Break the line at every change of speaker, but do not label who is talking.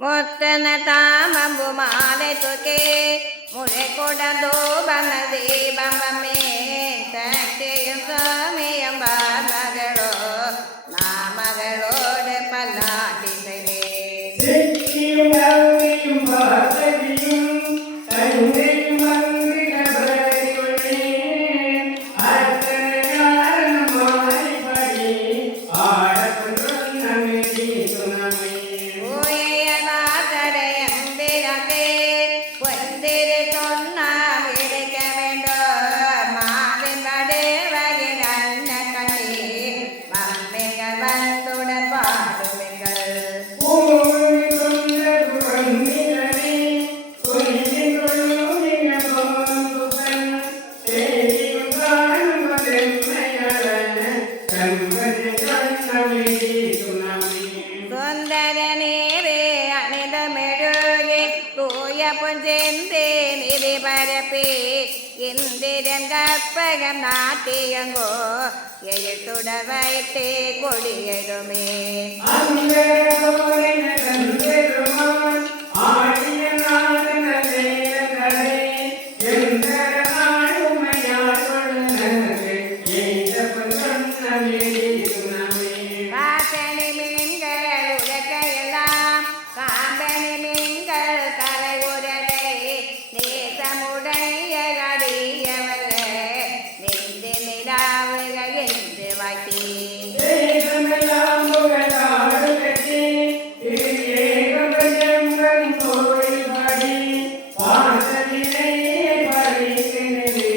முத்தன தாமம்பு மாலை தூக்கே முறை கொடந்தோ பன தீபமே சக்தியும் சாமியும் மகளோ நாமகளோடு பல்லாட்டி செய்வேன்
சித்தியும்
സുന്ദരനേവേ അണിതമെഴുകെ തൂയ പുഞ്ചെന്തേ നിധി പരപ്പേ ഇന്ദിരം കർപ്പകം നാട്ടിയങ്കോ എഴുത്തുടവയത്തെ
வாசலிலே பறிக்கிறே